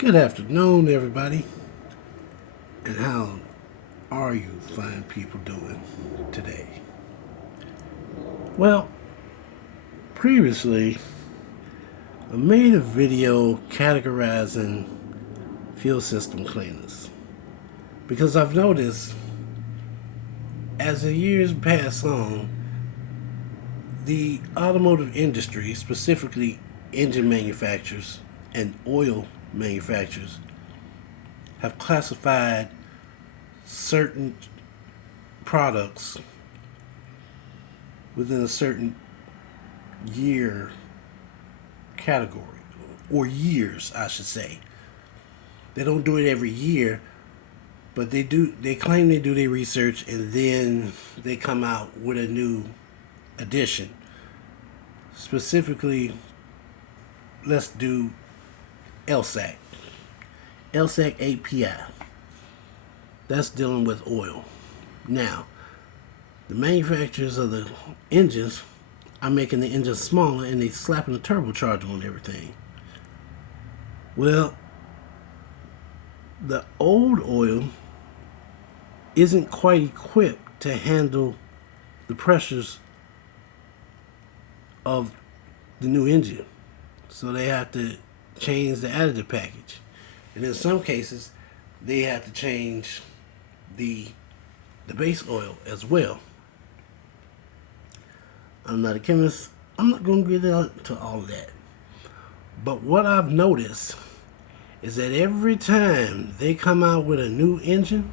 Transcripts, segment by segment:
Good afternoon, everybody. And how are you fine people doing today? Well, previously, I made a video categorizing fuel system cleaners because I've noticed as the years pass on, the automotive industry, specifically engine manufacturers and oil manufacturers, have classified certain products within a certain year category, or years, I should say. They don't do it every year, but they do. They claim they do their research, and then they come out with a new edition. Specifically, let's do Ilsac. Ilsac API. That's dealing with oil. Now, the manufacturers of the engines are making the engines smaller, and they slapping a turbocharger on everything. Well, the old oil isn't quite equipped to handle the pressures of the new engine. So they have to change the additive package. And in some cases, they have to change the base oil as well. I'm not a chemist. I'm not going to get into all of that. But what I've noticed is that every time they come out with a new engine,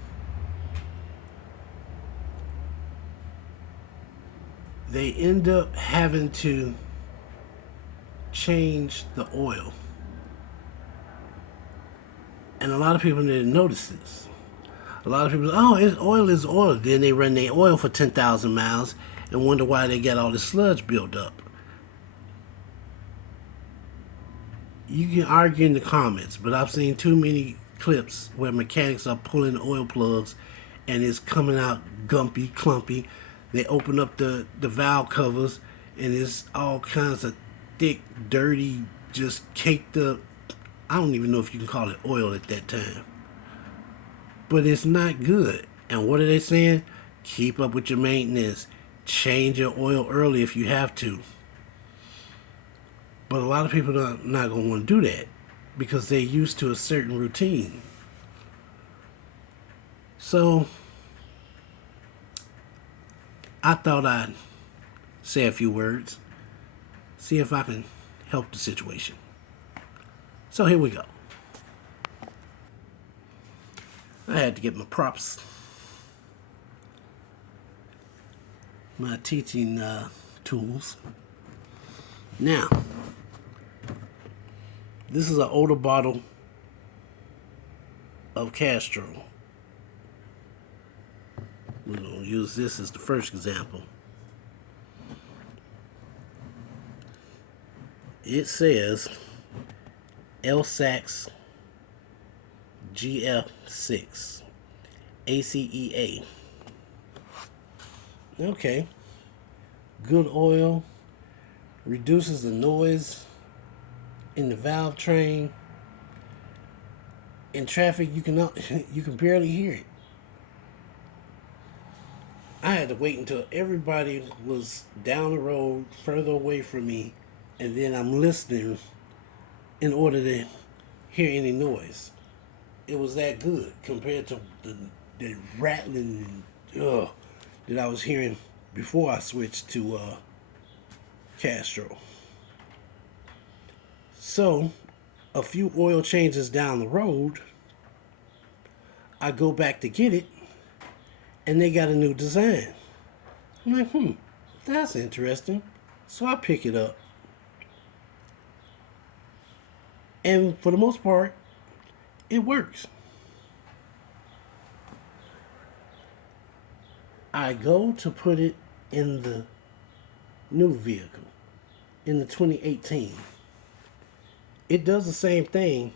they end up having to change the oil. And a lot of people didn't notice this. A lot of people, oh, oil is oil. Then they run their oil for 10,000 miles and wonder why they got all this sludge built up. You can argue in the comments, but I've seen too many clips where mechanics are pulling oil plugs and it's coming out gumpy, clumpy. They open up the valve covers and it's all kinds of thick, dirty, just caked up. I don't even know if you can call it oil at that time. But it's not good. And what are they saying? Keep up with your maintenance. Change your oil early if you have to. But a lot of people are not going to want to do that because they're used to a certain routine. So I thought I'd say a few words, see if I can help the situation. So here we go. I had to get my props, my teaching tools. Now, this is an older bottle of Castro. We're going to use this as the first example. It says Ilsac GF6 ACEA. Okay. Good oil, reduces the noise in the valve train. In traffic, you can barely hear it. I had to wait until everybody was down the road, further away from me, and then I'm listening in order to hear any noise. It was that good compared to the rattling that I was hearing before I switched to Castro. So, a few oil changes down the road, I go back to get it, and they got a new design. I'm like, that's interesting. So I pick it up. And for the most part, it works. I go to put it in the new vehicle, in the 2018. It does the same thing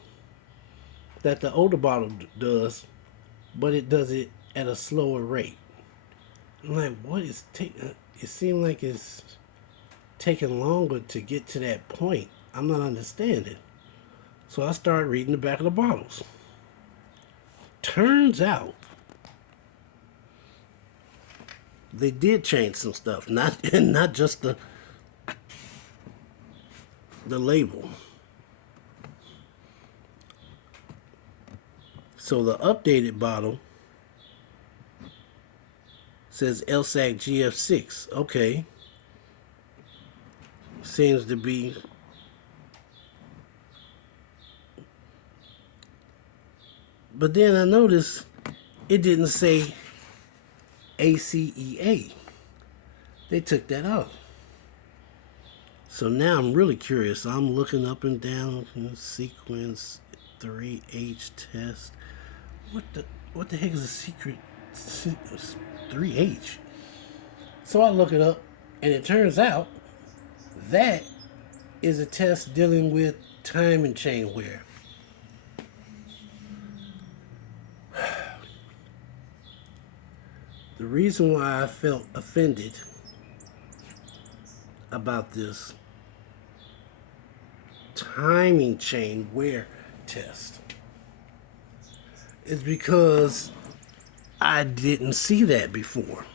that the older bottle does, but it does it at a slower rate. I'm like, what is taking? It seems like it's taking longer to get to that point. I'm not understanding. So I started reading the back of the bottles. Turns out they did change some stuff, not and not just the label. So the updated bottle says Ilsac GF6. Okay, seems to be. But then I noticed it didn't say ACEA. They took that out. So now I'm really curious. I'm looking up and down sequence 3H test. What the heck is a secret 3H? So I look it up, and it turns out that is a test dealing with time and chain wear. The reason why I felt offended about this timing chain wear test is because I didn't see that before.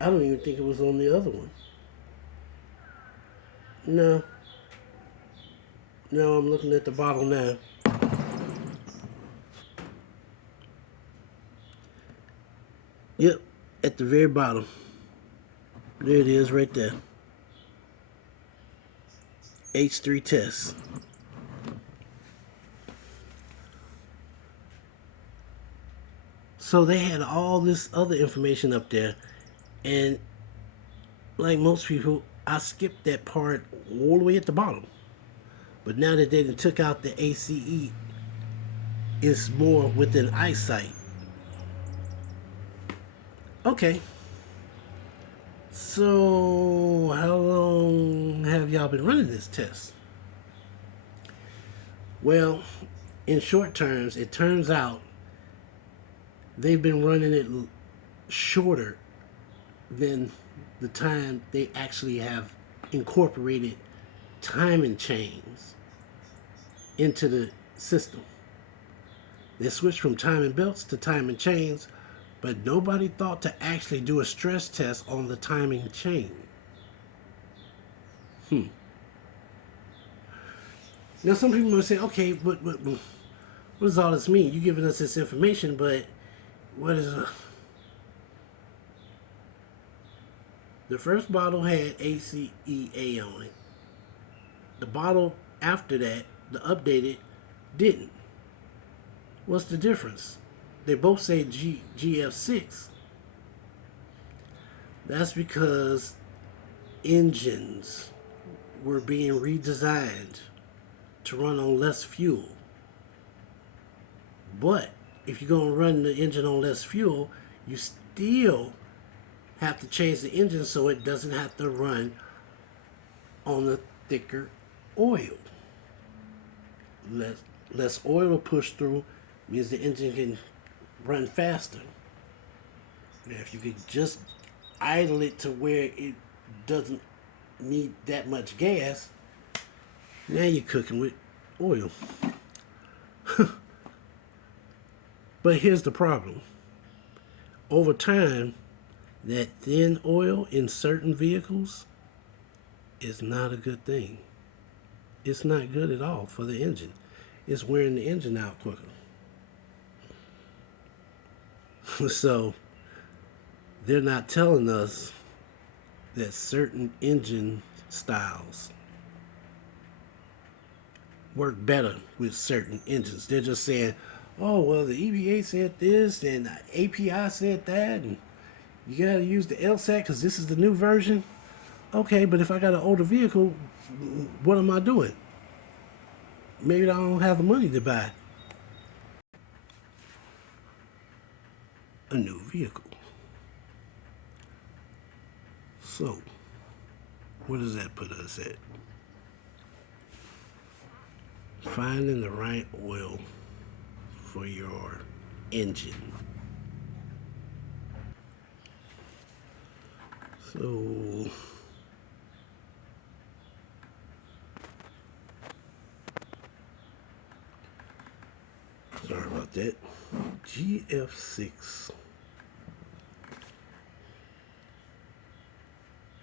I don't even think it was on the other one. No. No, I'm looking at the bottle now. Yep, at the very bottom. There it is right there. H3 test. So they had all this other information up there, and like most people, I skipped that part all the way at the bottom. But now that they took out the ACE, it's more within eyesight. Okay. So how long have y'all been running this test? Well, in short terms, it turns out they've been running it shorter than the time they actually have incorporated timing chains into the system. They switched from timing belts to timing chains, but nobody thought to actually do a stress test on the timing chain. Now, some people might say, okay, but what does all this mean? You're giving us this information, but what is the first bottle had ACEA on it. The bottle after that, the updated, didn't. What's the difference? They both say GF6. That's because engines were being redesigned to run on less fuel. But if you're going to run the engine on less fuel, you still have to change the engine so it doesn't have to run on the thicker oil. Less oil to push through means the engine can run faster. Now, if you could just idle it to where it doesn't need that much gas, now you're cooking with oil. But here's the problem. Over time, that thin oil in certain vehicles is not a good thing. It's not good at all for the engine. It's wearing the engine out quicker. So they're not telling us that certain engine styles work better with certain engines. They're just saying, oh, well, the EPA said this and the API said that, and you gotta use the LSAT because this is the new version. Okay, but if I got an older vehicle, what am I doing? Maybe I don't have the money to buy a new vehicle. So, where does that put us at? Finding the right oil for your engine. So, That GF6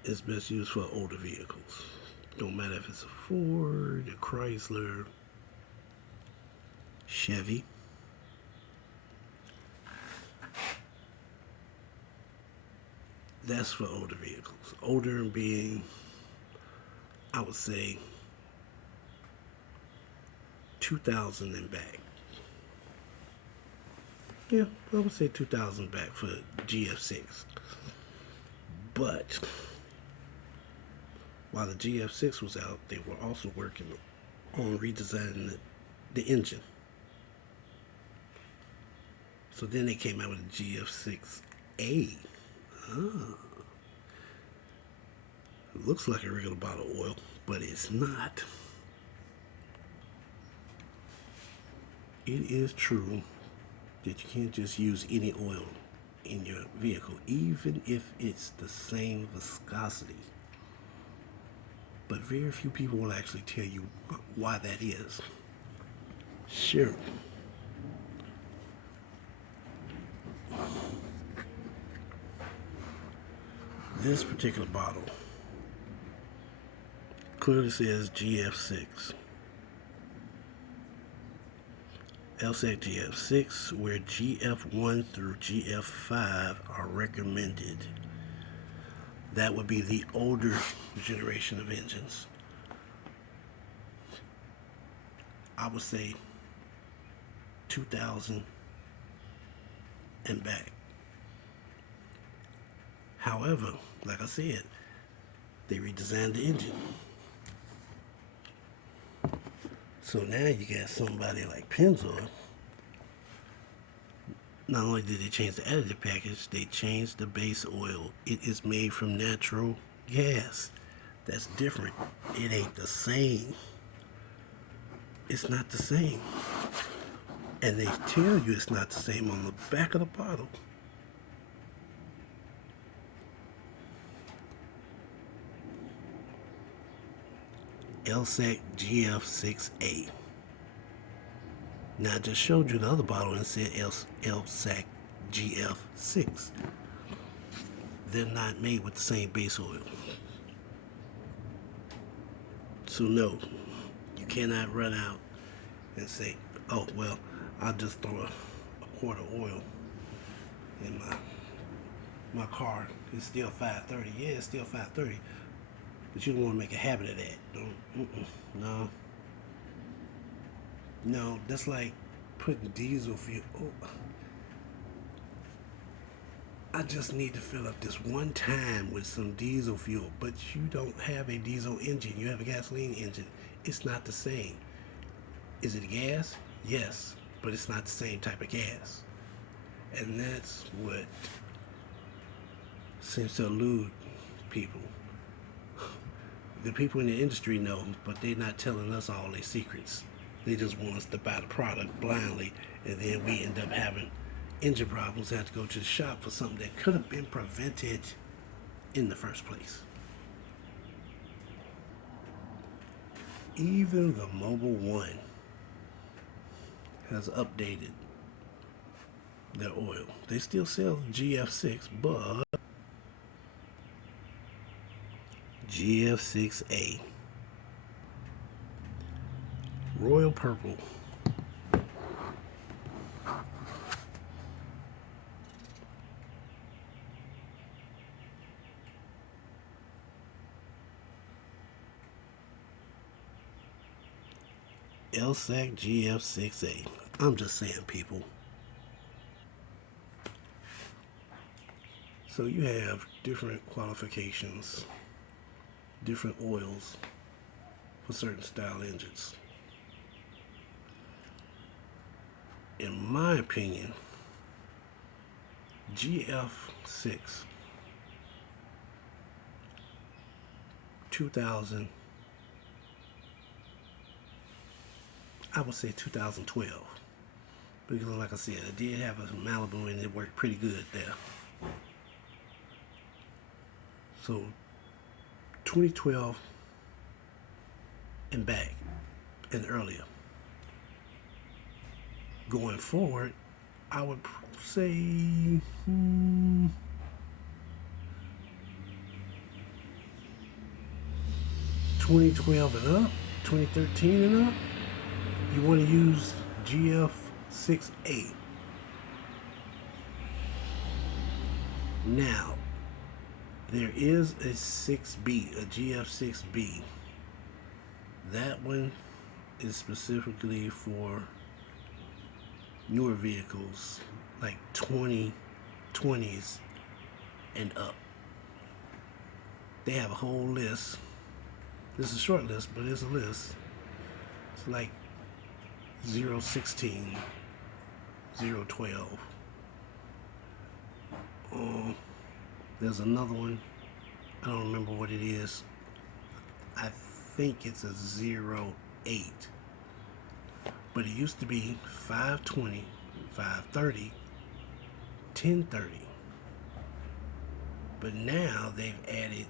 is best used for older vehicles. Don't matter if it's a Ford, a Chrysler, Chevy. That's for older vehicles. Older being, I would say, 2000 and back. Yeah, I would say 2000 back for GF6. But while the GF6 was out, they were also working on redesigning the engine. So then they came out with the GF6A. Oh. It looks like a regular bottle of oil, but it's not. It is true that you can't just use any oil in your vehicle, even if it's the same viscosity. But very few people will actually tell you why that is. Sure. This particular bottle clearly says GF6. Ilsac GF6, where GF1 through GF5 are recommended. That would be the older generation of engines. I would say 2000 and back. However, like I said, they redesigned the engine. So now you got somebody like Pennzoil. Not only did they change the additive package, they changed the base oil. It is made from natural gas. That's different. It ain't the same. It's not the same. And they tell you it's not the same on the back of the bottle. Ilsac GF6A. Now I just showed you the other bottle and said Ilsac GF6. They're not made with the same base oil. So no, you cannot run out and say, oh, well, I'll just throw a quart of oil in my car. It's still 530. Yeah, it's still 530. But you don't want to make a habit of that. No. No, that's like putting diesel fuel. Oh, I just need to fill up this one time with some diesel fuel, but you don't have a diesel engine. You have a gasoline engine. It's not the same. Is it gas? Yes, but it's not the same type of gas. And that's what seems to elude people. The people in the industry know, but they're not telling us all their secrets. They just want us to buy the product blindly, and then we end up having engine problems, have to go to the shop for something that could have been prevented in the first place. Even the Mobile One has updated their oil. They still sell GF6, but GF6A, Royal Purple. Ilsac GF6A. I'm just saying, people. So you have different qualifications, different oils for certain style engines. In my opinion, GF6 2000, I would say 2012, because like I said, I did have a Malibu and it worked pretty good there. So 2012 and back and earlier, going forward, I would say 2012 and up, 2013 and up, you want to use GF6A. Now, there is a 6B, a GF6B. That one is specifically for newer vehicles, like 2020s and up. They have a whole list. This is a short list, but it's a list. It's like 016, 012. There's another one. I don't remember what it is. I think it's a 08. But it used to be 520, 530, 1030. But now they've added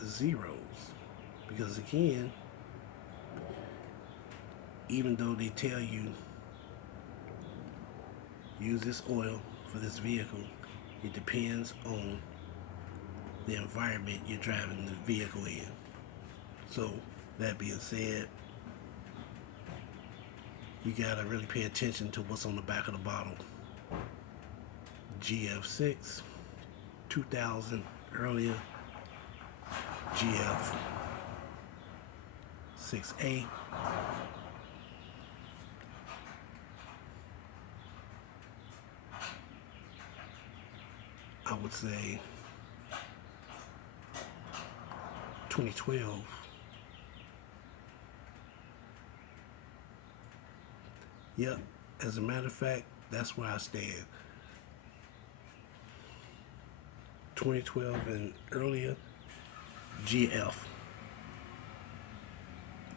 the zeros. Because again, even though they tell you use this oil for this vehicle, it depends on the environment you're driving the vehicle in. So that being said, you gotta really pay attention to what's on the back of the bottle. GF6, 2000 earlier, GF6A, I would say 2012. Yep, as a matter of fact, that's where I stand. 2012 and earlier, GF.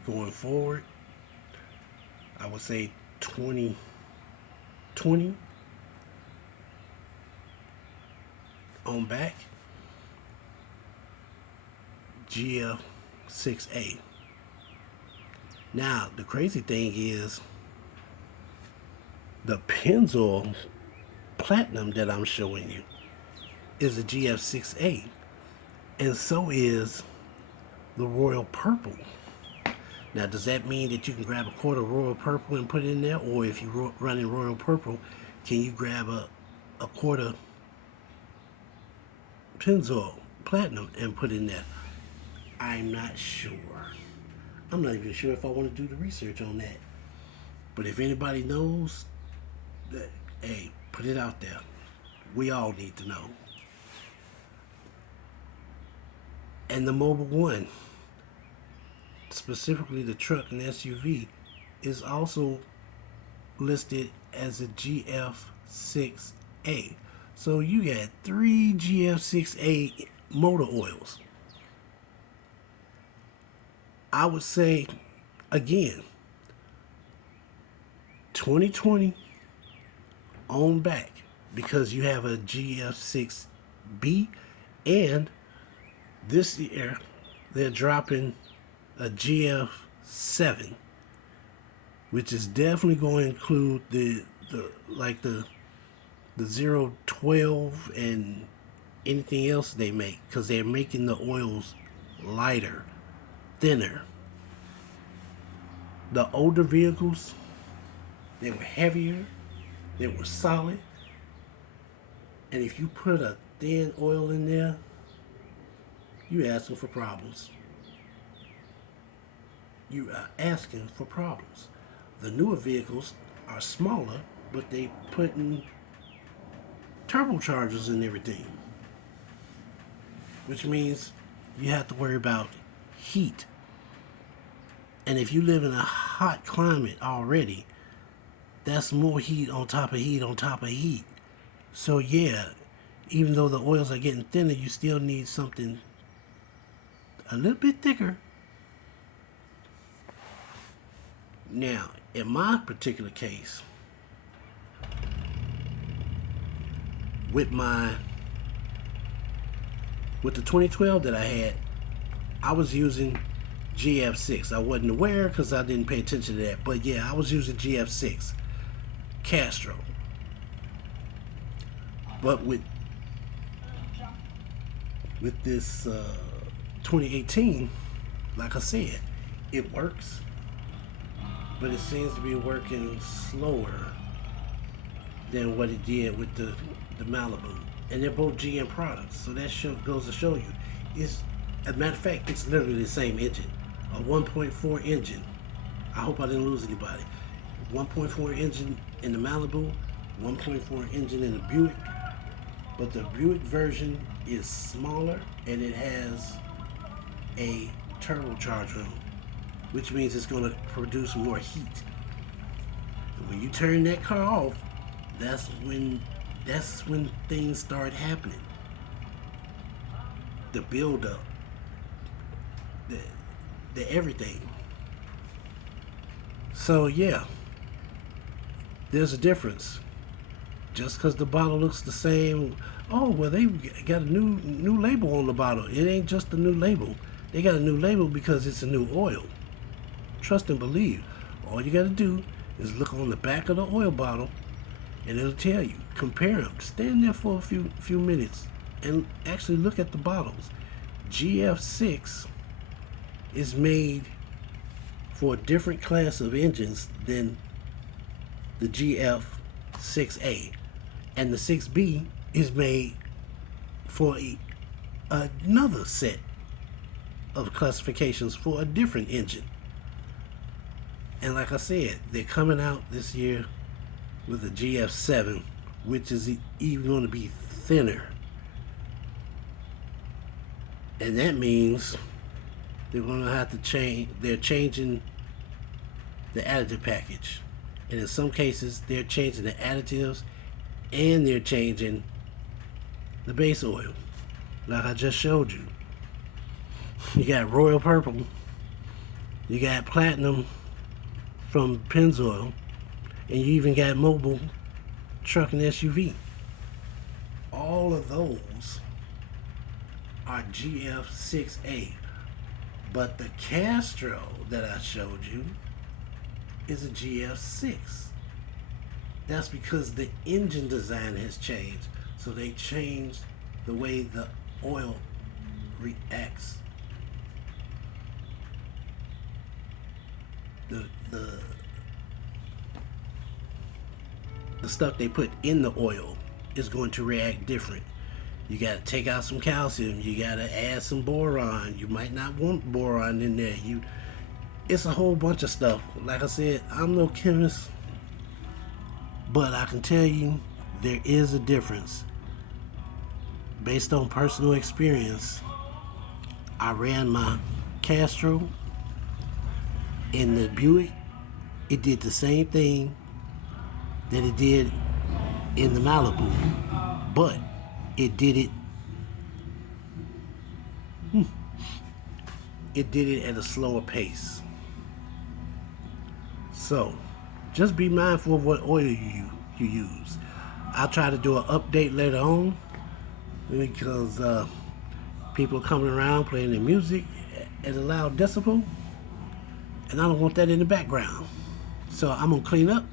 Going forward, I would say 2020 on back, GF6A. Now, the crazy thing is, the Pennzoil Platinum that I'm showing you is a GF6A, and so is the Royal Purple. Now, does that mean that you can grab a quart of Royal Purple and put it in there, or if you run in Royal Purple, can you grab a quart of Pennzoil Platinum and put it in there? I'm not sure. I'm not even sure if I want to do the research on that. But if anybody knows, hey, put it out there. We all need to know. And the Mobile One, specifically the truck and SUV, is also listed as a GF6A. So you got 3 GF6A motor oils. I would say, again, 2020 on back, because you have a GF6B, and this year they're dropping a GF7, which is definitely going to include the 012 and anything else they make, because they're making the oils lighter, thinner. The older vehicles, they were heavier, they were solid, and if you put a thin oil in there, you asking for problems. You are asking for problems. The newer vehicles are smaller, but they putting turbochargers and everything, which means you have to worry about heat. And if you live in a hot climate already, that's more heat on top of heat on top of heat. So yeah, even though the oils are getting thinner, you still need something a little bit thicker. Now, in my particular case, with the 2012 that I had, I was using GF6. I wasn't aware because I didn't pay attention to that, but yeah, I was using GF6. Castro. But with this 2018, like I said, it works, but it seems to be working slower than what it did with the Malibu. And they're both GM products, so that goes to show you. It's, as a matter of fact, it's literally the same engine, a 1.4 engine. I hope I didn't lose anybody. 1.4 engine in the Malibu, 1.4 engine in the Buick, but the Buick version is smaller and it has a turbocharger, which means it's going to produce more heat. When you turn that car off, that's when things start happening. The build up, the everything. So yeah, there's a difference. Just because the bottle looks the same, oh well, they got a new label on the bottle. It ain't just a new label. They got a new label because it's a new oil. Trust and believe. All you got to do is look on the back of the oil bottle, and it'll tell you. Compare them. Stand there for a few minutes and actually look at the bottles. GF6 is made for a different class of engines than the GF6A, and the 6B is made for another set of classifications for a different engine. And like I said, they're coming out this year with a GF7, which is even going to be thinner. And that means they're going to have to change, they're changing the additive package. And in some cases, they're changing the additives and they're changing the base oil. Like I just showed you. You got Royal Purple, you got Platinum from Pennzoil, and you even got Mobile Truck and SUV. All of those are GF6A, but the Castro that I showed you is a GF6. That's because the engine design has changed, so they changed the way the oil reacts. The stuff they put in the oil is going to react different. You got to take out some calcium. You got to add some boron. You might not want boron in there. It's a whole bunch of stuff. Like I said, I'm no chemist, but I can tell you there is a difference. Based on personal experience, I ran my Castro in the Buick. It did the same thing that it did in the Malibu, but it did it at a slower pace. So just be mindful of what oil you use. I'll try to do an update later on because people are coming around playing their music at a loud decibel, and I don't want that in the background. So I'm gonna clean up